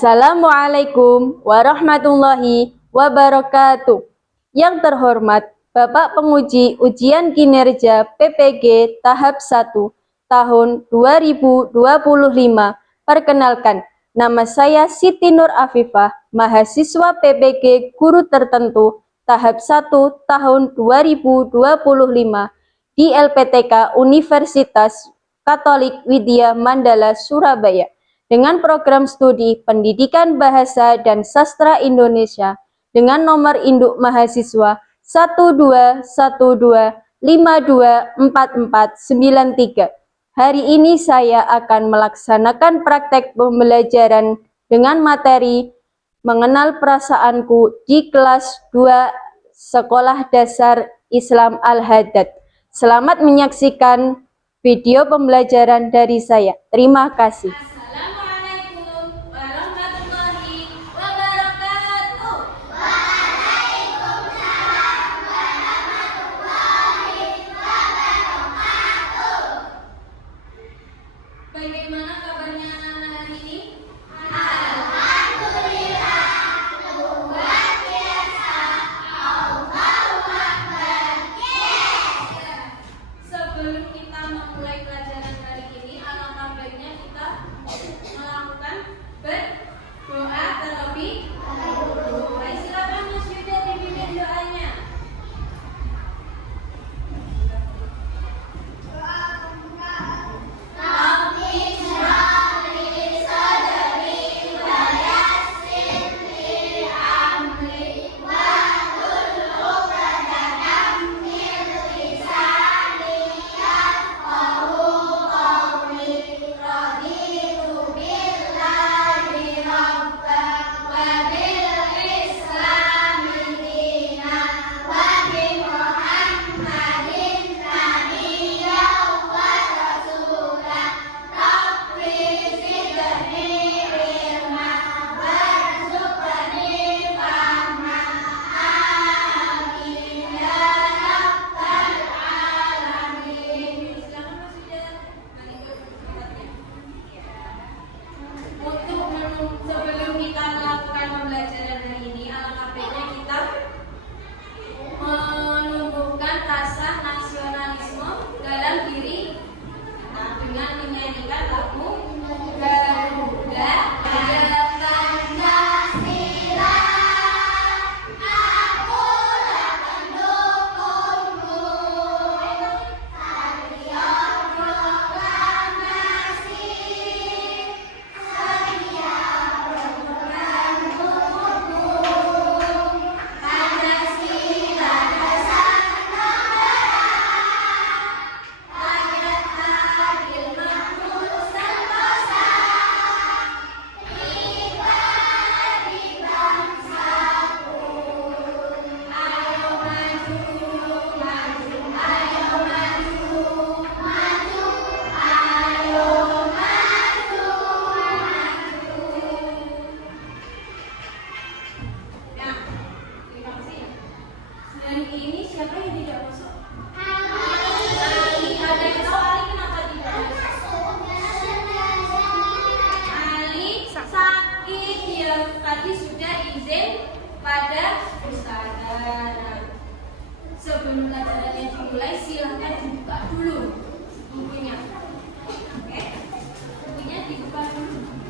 Assalamualaikum warahmatullahi wabarakatuh. Yang terhormat Bapak Penguji Ujian Kinerja PPG Tahap 1 tahun 2025. Perkenalkan, nama saya Siti Nur Afifah, mahasiswa PPG Guru Tertentu Tahap 1 tahun 2025 di LPTK Universitas Katolik Widya Mandala Surabaya, dengan program studi Pendidikan Bahasa dan Sastra Indonesia dengan nomor induk mahasiswa 12125244493. Hari ini saya akan melaksanakan praktek pembelajaran dengan materi Mengenal Perasaanku di kelas 2 Sekolah Dasar Islam Al-Haddad. Selamat menyaksikan video pembelajaran dari saya. Terima kasih. Bagaimana kabarnya anak-anak hari ini? Alhamdulillah, luar biasa. Allahu Akbar. Sebelum kita memulai pelajaran kali ini, alangkah baiknya kita melakukan berdoa terlebih dahulu. Silakan Mas Yuda dipimpin doanya. Sebelum kita melakukan pembelajaran hari ini, alangkah baiknya kita menumbuhkan rasa nasionalisme dalam diri dengan menyanyikan lagu Garuda Pancasila, akulah pendukungmu. Satria proklamasi, setia berpegang teguh. Pancasila dasar negara, rakyat adil makmur sentosa. Pribadi bangsaku, ayo maju, maju, ayo maju, maju, ayo maju, maju. Ya, terima kasih ya. Hari ini siapa yang tidak masuk? Ali. Ada yang tahu Ali kenapa tidak masuk? Ali sakit, ya tadi sudah izin pada ustazah. Sebelum pelajarannya dimulai, silahkan dibuka dulu bukunya. Oke, bukunya dibuka dulu.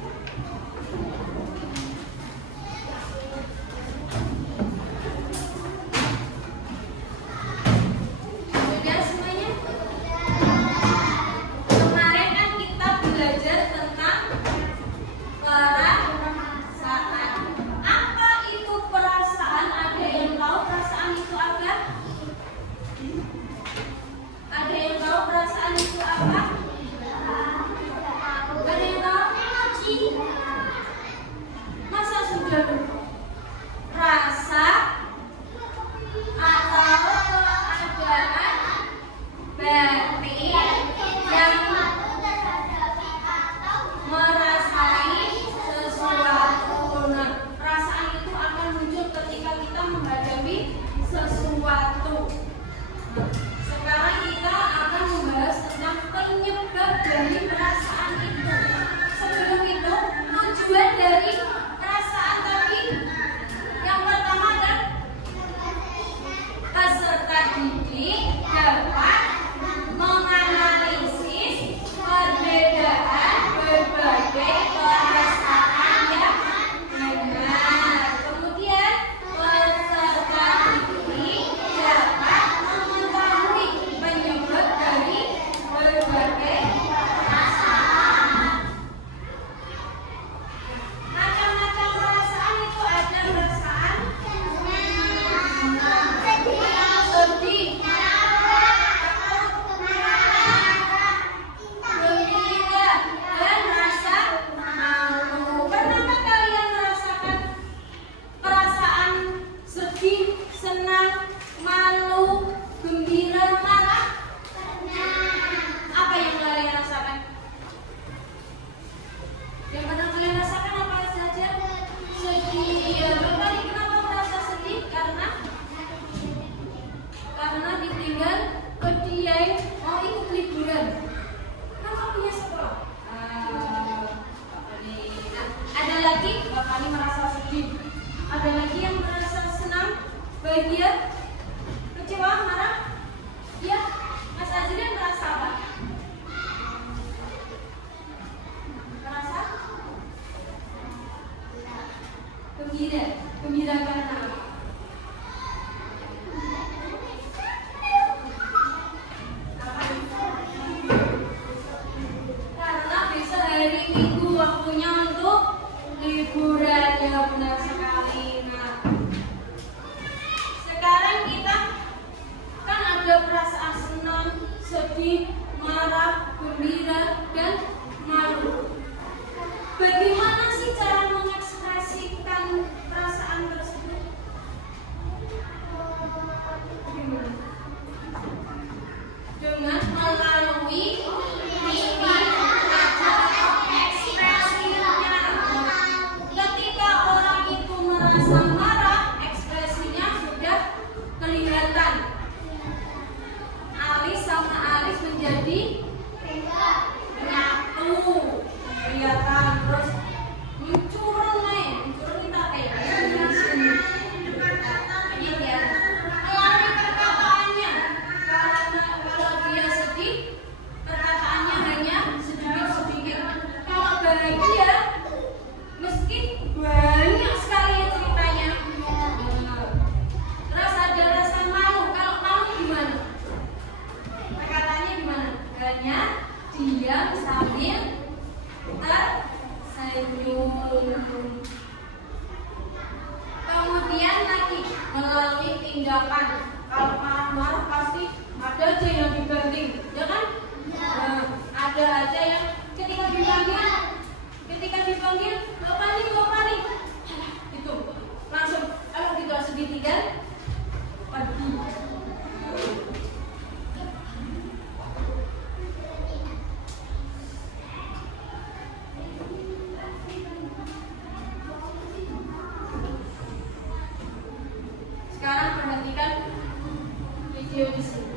Sudah semuanya? Kemarin kan kita belajar tentang perasaan. Apa itu perasaan? Ada yang tahu perasaan itu apa? Ada yang tahu perasaan itu apa? Ada yang tahu? lagi Bapak merasa sedih. Ada lagi yang merasa senang, bahagia, kecewa, marah. Ya, Mas Azrian merasa apa? Merasa gembira. Gembira karena apa? Karena besok hari Minggu waktunya untuk liburan. Ya benar sekali. Nah, sekarang kita kan ada perasaan senang, sedih, marah, gembira, dan malu. Bagaimana sih cara mengekspresikan perasaan tersebut? Dengan melalui mimik atau ekspresinya. Ketika orang itu merasa marah, ekspresinya sudah kelihatan. Alis sama alis menjadi menyatu, kelihatan. Terus mencurung nih, mencurung kita kayak gini. Ini ya, melalui perkataannya. Kalau dia sedih, perkataannya hanya sedikit-sedikit. Kalau bahagia, meski banyak sekali ceritanya. Terus ada rasa malu. Kalau malu gimana? Perkataannya gimana? Hanya diam sambil tersenyum. Kemudian lagi melalui tindakan. Kalau marah-marah pasti ada aja yang dibanting, ya kan? Nah, ada aja yang ketika dipanggil, nggak panik, itu langsung kalau kita segitiga pergi. Sekarang perhatikan video di sini.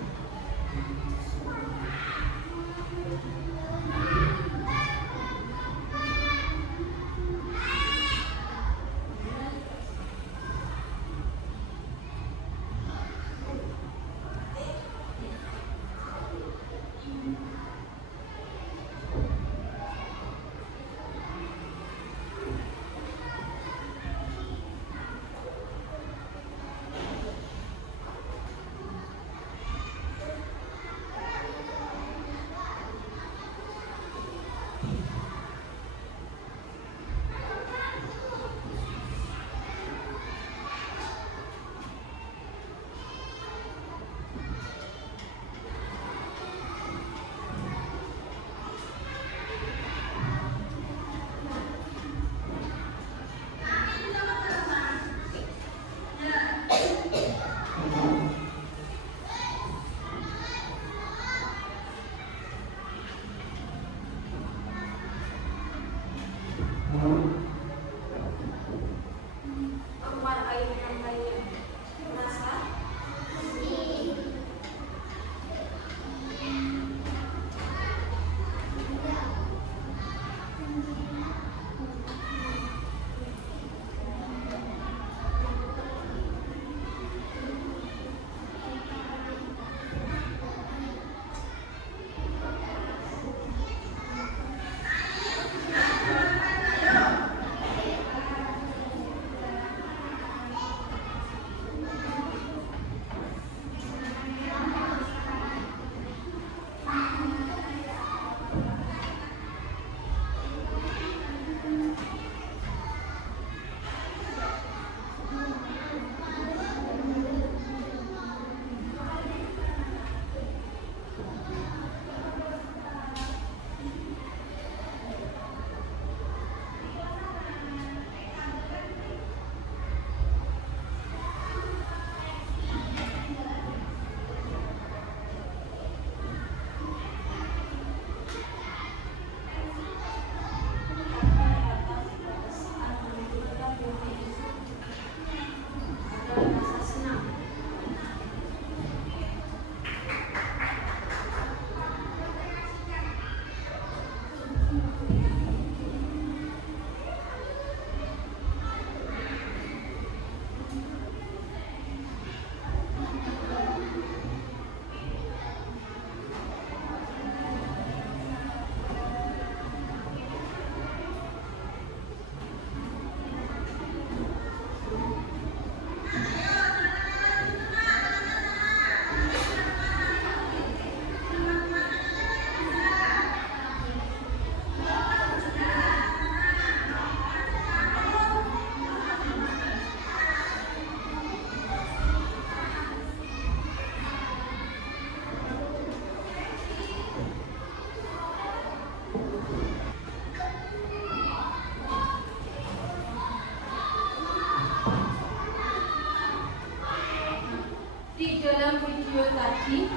video tadi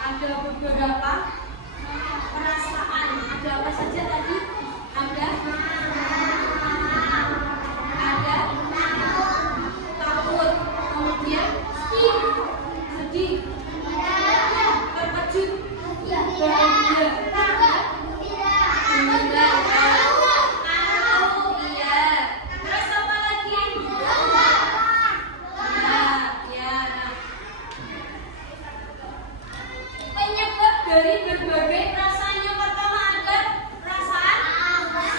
ada beberapa perasaan. Ada apa saja tadi? Ada takut, kemudian sedih, terkejut, bahagia, gembira, tahu, iya. Terus apa lagi? Ya. Penyebab dari berbagai perasaan yang pertama ada perasaan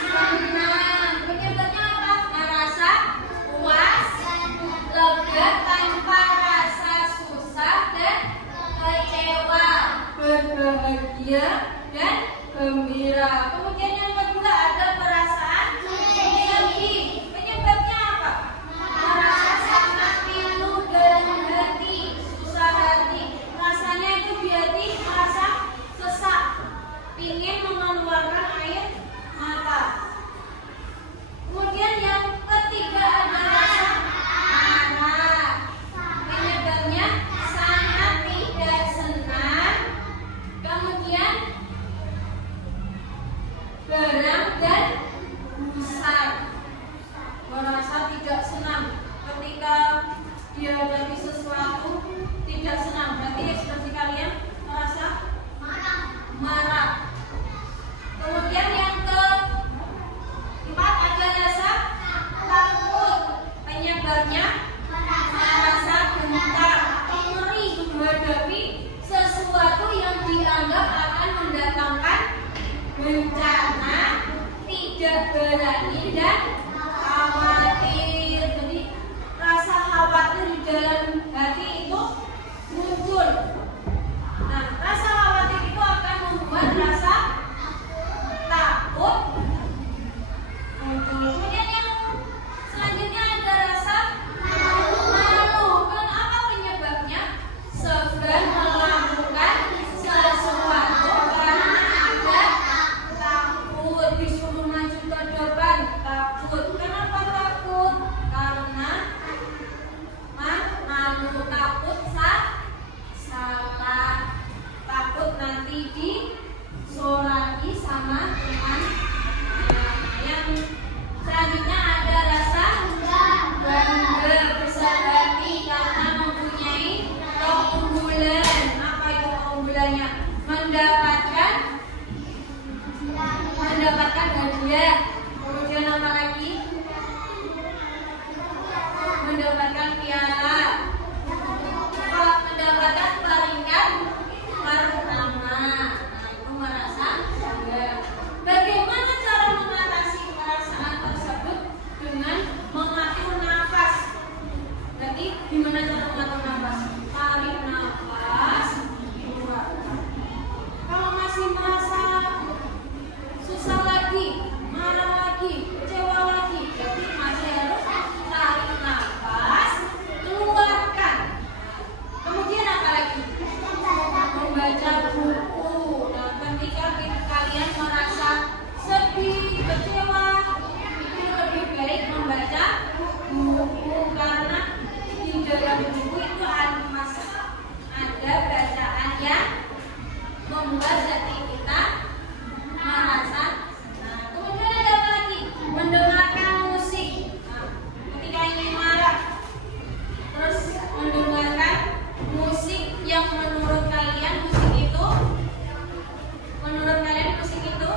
senang. Penyebabnya apa? Merasa puas, lega tanpa rasa susah dan kecewa, berbahagia dan gembira. Kemudian yang kedua ada perasaan sedih. Penyebabnya apa? Merasa sangat pilu dalam hati, susah hati. Rasanya itu di hati merasa sesak, ingin mengeluarkan air mata. Kemudian yang ketiga ada rasa marah. Penyebabnya sangat tidak senang. Kemudian geram dan gusar. Merasa tidak senang ketika dihadapi sesuatu, tidak senang. Berarti ekspresi kalian merasa marah. Kemudian yang keempat ada rasa takut. Penyebabnya merasa gentar, ngeri menghadapi sesuatu yang dianggap akan mendatangkan bencana, tidak berani dan khawatir. Jadi rasa khawatir di dalam hati itu muncul. Nah, rasa khawatir itu akan membuat rasa takut muncul. Kemudian yang selanjutnya ada rasa malu. Kenapa penyebabnya? Segan melakukan sesuatu karena ada takut, disuruh maju ke depan, takut. Kenapa takut? Karena malu, takut salah, takut nanti disoraki sama teman. Yang selanjutnya ada rasa bangga, besar hati karena mempunyai keunggulan. Apa itu keunggulannya? Mendapatkan hadiah. Kemudian apa lagi? Mendapatkan piala. Mendapatkan peringkat pertama. Nah, itu merasa bangga. Bagaimana cara mengatasi perasaan tersebut? Dengan mengatur nafas. Berarti gimana cara mengatur nafas? Tarik nafas, keluarkan. Kalau masih merasa susah lagi, marah lagi, kecewa lagi, jadi masih harus tarik nafas, keluarkan. Kemudian apa lagi? Membaca buku. Nah, ketika kalian merasa sedih, kecewa, itu lebih baik membaca buku karena di dalam buku itu ada bacaan yang membuat hati kita merasa. Nah, kemudian ada apa lagi? Mendengarkan musik. Nah, ketika ingin marah, terus mendengarkan musik yang menurut kalian musik itu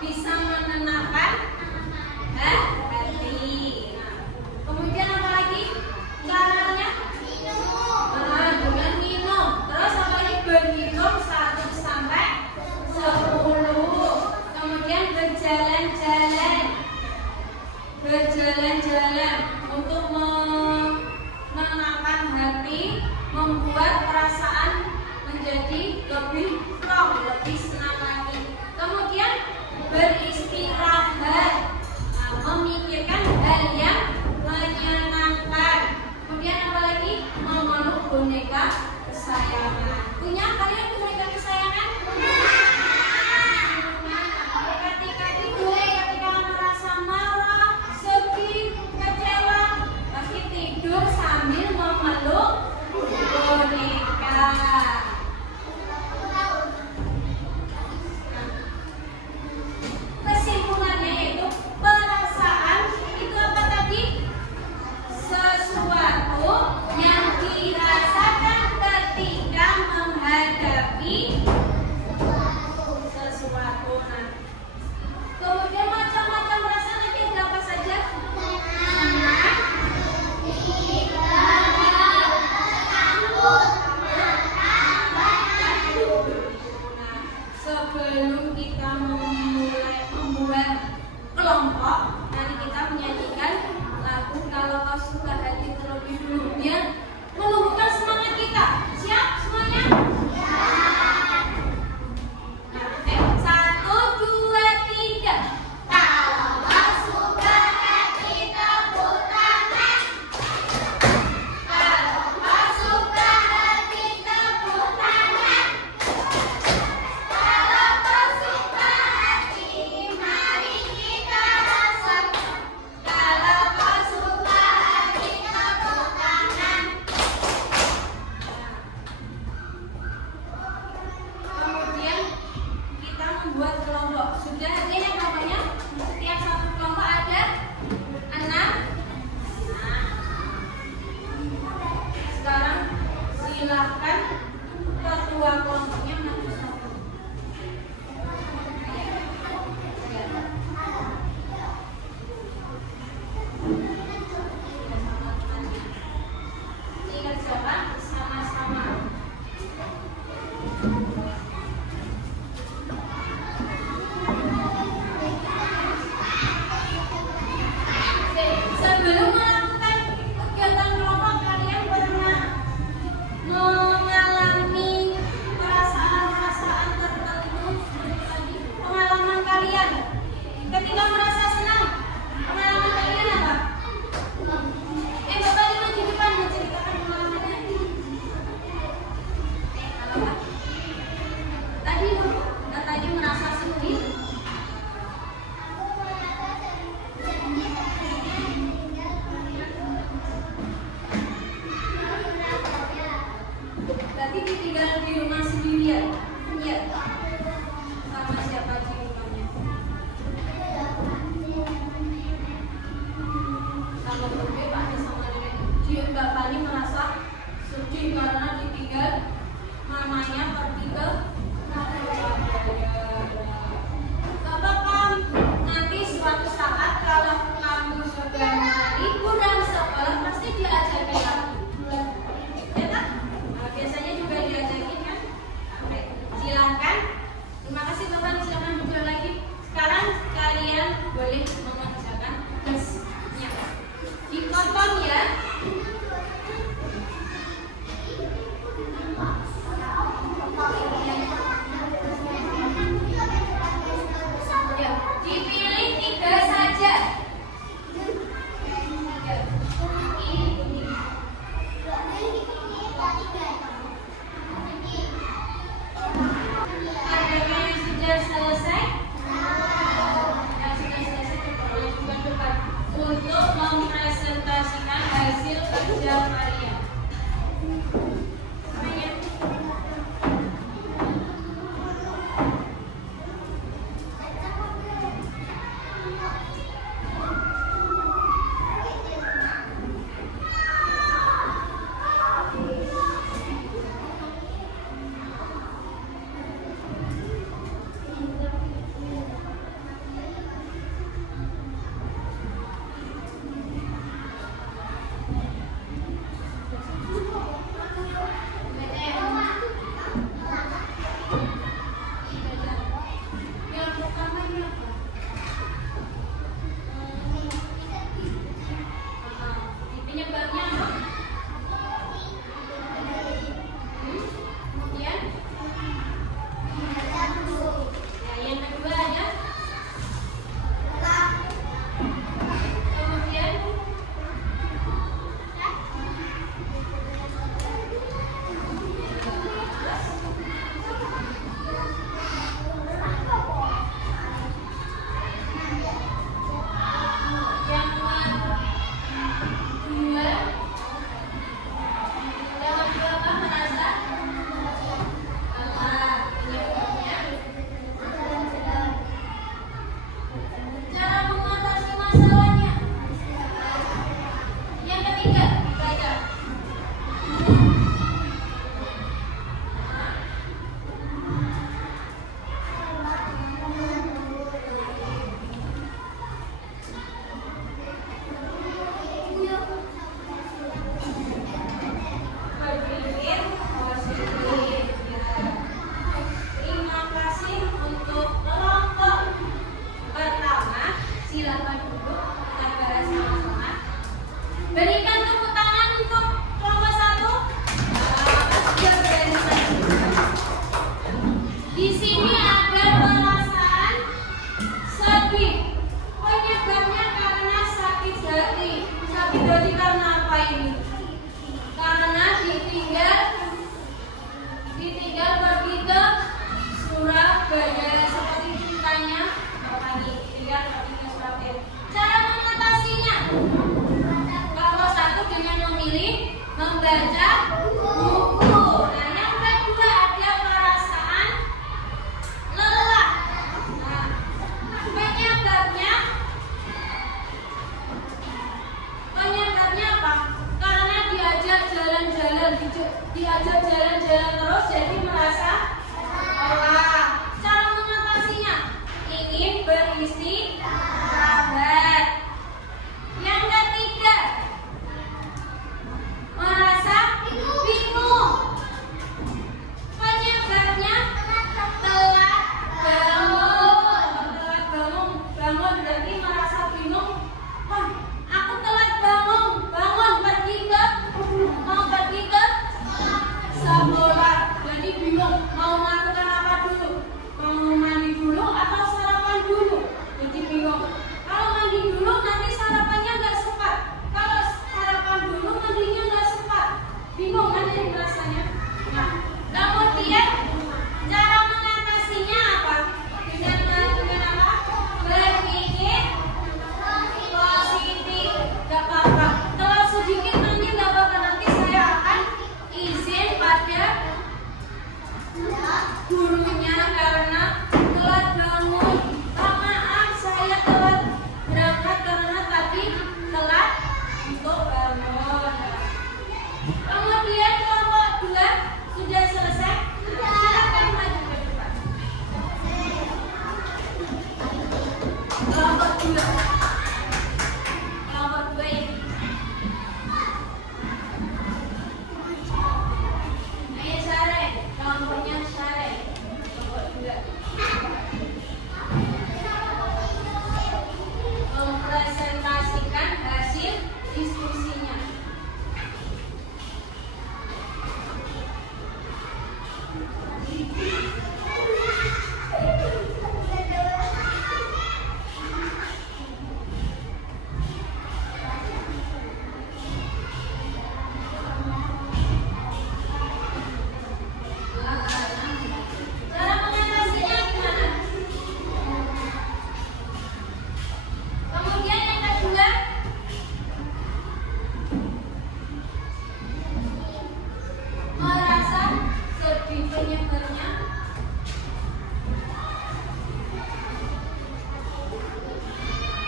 bisa menenangkan hati. Nah, kemudian apa lagi? Caranya dengan minum. Terus apa lagi? Berhitung 1 sampai 10. Kemudian berjalan-jalan untuk menenangkan hati, membuat perasaan menjadi lebih strong, lebih senang lagi. Kemudian beristirahat, memikirkan hal yang menyenangkan. Kemudian apa lagi? Memeluk boneka kesayangan. Punya kalian boneka kesayangan? Ketika tidur, ketika merasa marah, sedih, kecewa, pasti tidur sambil memeluk boneka. Mbak Fani merasa sedih karena ditinggal mamanya pergi ke Surabaya. Gak apa-apa, nanti suatu saat kalau kamu sudah libur dari sekolah pasti diajakin lagi. Ya kan? Nah, biasanya juga diajakin kan? Oke, silakan. Terima kasih Bapak, silakan duduk lagi. Sekarang kalian boleh mengerjakan tugasnya. Dipotong ya. Ya, dipilih 3 saja. Ya. Adakah yang sudah selesai? Yang sudah selesai coba oleh depan untuk mempresentasikan hasil kerja kalian. Semuanya. Yang pertama ini apa? Penyebabnya apa? Kemudian? Ya, yang kedua ada? Kemudian? Yang kedua, yang kedua merasa penyebabnya cara mengatasi masalahnya. Yang ketiga, baca. Berpikir positif. Terima kasih untuk kelompok pertama. Silakan duduk, kita bahas sama-sama. Berikan tepuk tangan untuk kelompok 1. Sudah selesai. Di sini ada perasaan sedih. Penyebabnya karena sakit hati. Sakit hati karena apa ini? Karena ditinggal pergi ke Surabaya, seperti ceritanya Bapak ditinggal pergi ke Surabaya. Cara mengatasinya, kalau satu dengan memilih membaca buku. Nah, yang kedua ada perasaan lelah. Nah, penyebabnya apa? Karena diajak jalan-jalan terus jadi merasa lelah. Cara mengatasinya ingin beristirahat. Yang ketiga merasa bingung. Penyebabnya telat bangun. Bangun berarti merasa bingung. Wah, aku telat bangun mau pergi ke sekolah. Jadi bingung mau melakukan apa dulu, mau mandi dulu atau sarapan dulu. Jadi dua. Kelompok dua ini. Ayo Syare, kelompoknya Syare. Kelompok dua. Mempresentasikan hasil diskusinya. Cara mengatasinya gimana? Kemudian yang kedua, merasa sedih penyebarnya.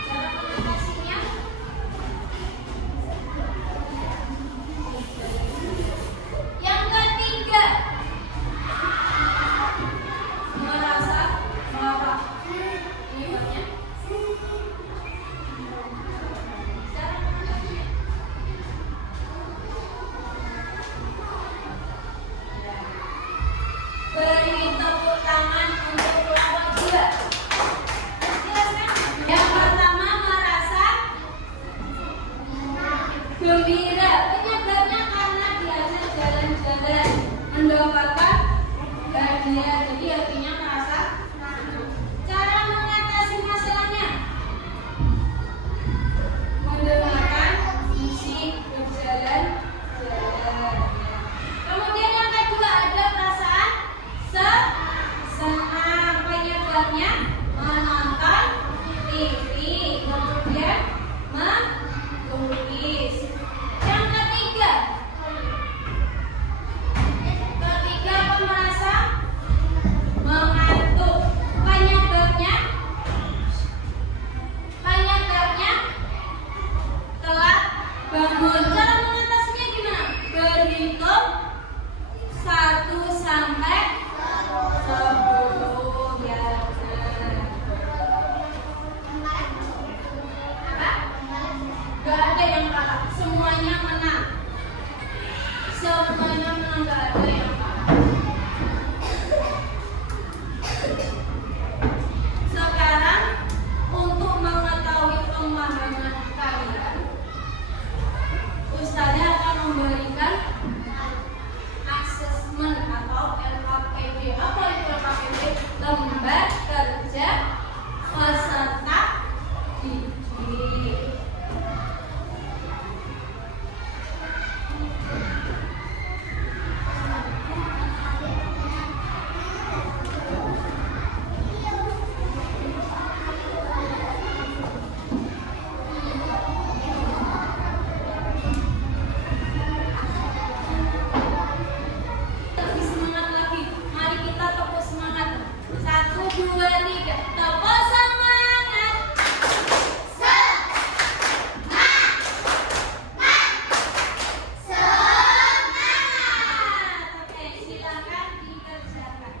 Cara mengatasinya, yang ketiga, merasa marah penyebarnya. Cara mengatasinya, beri tepuk tangan untuk kelompok dua. Jelaskan. Yang pertama merasa gembira. Penyebabnya karena diajak jalan-jalan mendapatkan hadiah. Jadi artinya merasa. Cara mengatasi masalahnya, mendengarkan musik, berjalan-jalan. Kemudian yang kedua ada perasaan senang. Penyebabnya menonton TV, kemudian menulis. Yang ketiga apa merasa mengantuk. Penyebabnya telat bangun. Cara mengatasinya gimana? Berhitung 1 sampai 10 ya. Apa? Gak ada yang kalah, semuanya menang. Semuanya menang, gak ada yang kalah. Sekarang untuk mengetahui pemahaman kalian, Ustazah akan memberikan asesmen atau LKPD. Apa itu LKPD? Lembar kerja peserta didik. Lebih semangat lagi. Mari kita tepuk semangat. 1, 2, 3. Tepuk semangat. Oke, silakan dikerjakan.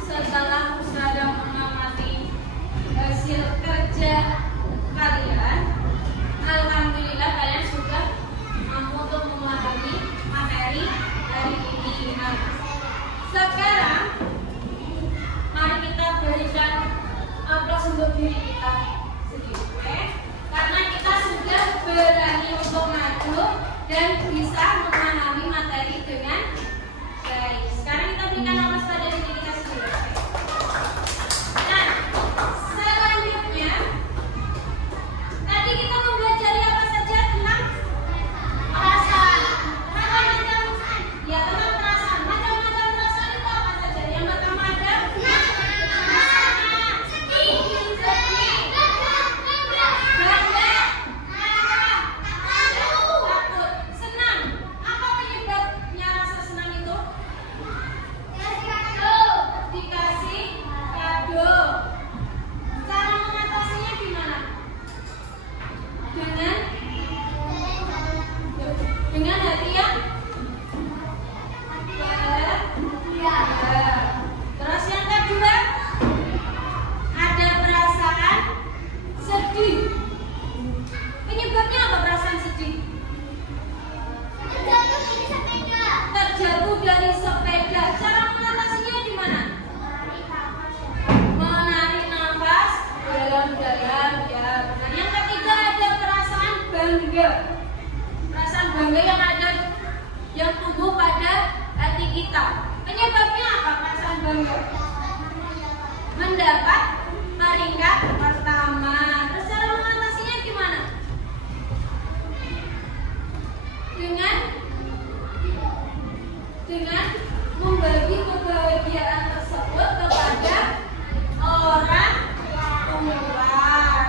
Setelah Ustazah mengamati hasil kerja kalian, alhamdulillah kalian sudah mampu untuk memahami materi hari ini. Nah, sekarang mari kita berikan aplaus untuk diri kita sendiri, karena kita sudah berani untuk maju dan bisa memahami materi dengan baik. Sekarang kita berikan aplaus pada diri kita sendiri. Nah, selanjutnya tadi kita mempelajari apa saja tentang perasaan. Macam-macam, ya tentang perasaan. Macam-macam perasaan itu apa saja? Yang pertama ada semangat, sedih, bangga. Perasaan bangga yang tumbuh pada hati kita. Penyebabnya apa perasaan bangga? Mendapat peringkat pertama. Terus cara mengatasinya gimana? Dengan membagi kebahagiaan tersebut kepada orang tua.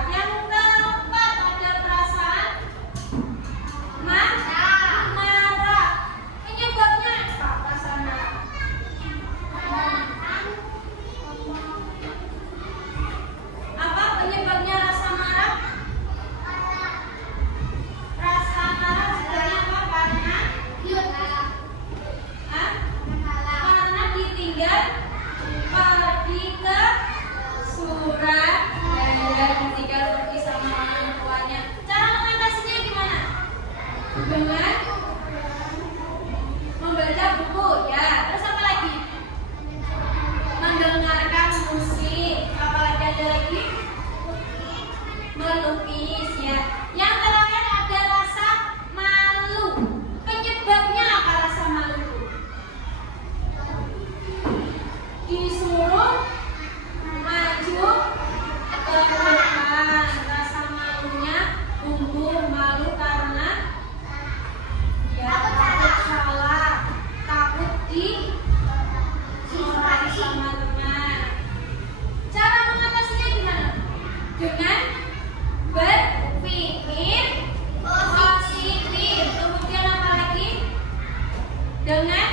Yang keempat ada perasaan marah. Penyebabnya apa perasaan marah? Apa penyebabnya rasa marah? Rasa marah sebenarnya apa? Karena ditinggal pergi ke surat dan ditinggal pergi sama orang tuanya. Cara mengatasinya gimana? Dengan membaca buku, ya. Terus apa lagi? Mendengarkan musik. Apalagi ada lagi? Melukis, ya. Yang terakhir ada rasa malu. Penyebabnya apa rasa malu? Disuruh maju ke depan. Rasa malunya tumbuh malu karena ya takut salah, takut dimarahi sama teman. Cara mengatasinya gimana? Dengan berpikir positif. Kemudian apa lagi? Dengan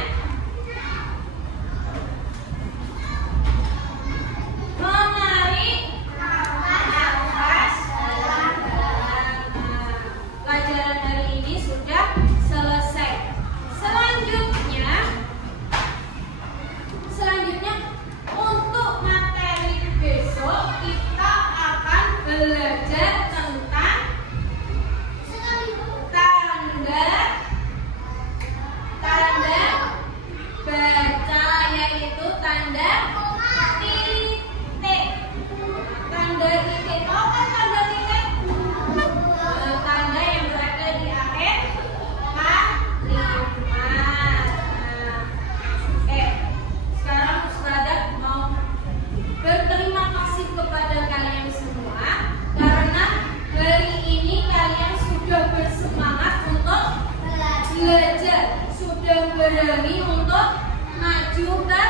menarik nafas dalam-dalam. Pelajaran hari ini sudah selesai. Selanjutnya untuk materi besok kita akan belajar tentang tanda baca, yaitu tanda titik. Tanda titik, tahu kan tanda titik? Tanda yang berada di akhir kalimat. Sekarang Ustazah mau berterima kasih kepada kalian semua karena hari ini kalian sudah bersemangat untuk belajar, sudah berani untuk maju ke